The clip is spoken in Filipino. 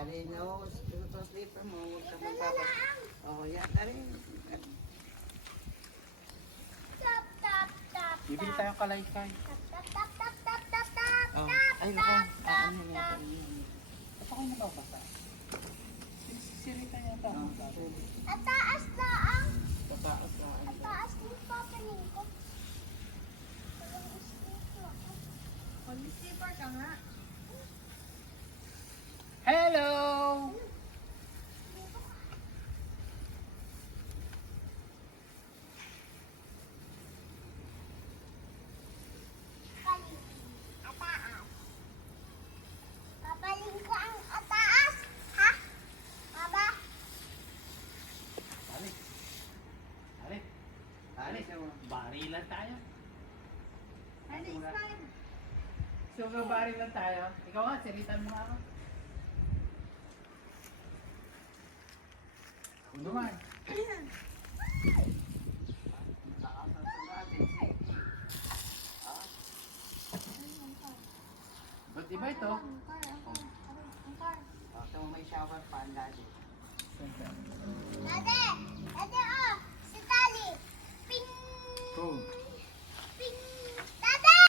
Bali, no, ito slipper mo. Huwag ka magpapas. Oo, yan. Tari. Tap, tap, tap, Bibili tap. tayong kalaykay. Tap, tap, tap, tap, tap, tap, Oh. tap, Ay, tap, naku. tap, Ano niya? tap. Ba't ako nababasa? Sirita yata. Oh, Ang taas na ang, tataas na. ang taas ng papaling ko. Walang slipper. Mag-slipper ka nga. Hello! Papaling. Ataas. Papaling ko ang ataas. Ha? Aba? Balik. Balik. Balik. Barilan tayo. Ano, smile. So, barilan tayo. Ikaw nga, siritan mo nga ako. Kung naman. Taasan sa natin. Ba't iba ito? Ang car, ang car. Ang car. Ito may shower pan dati. Saan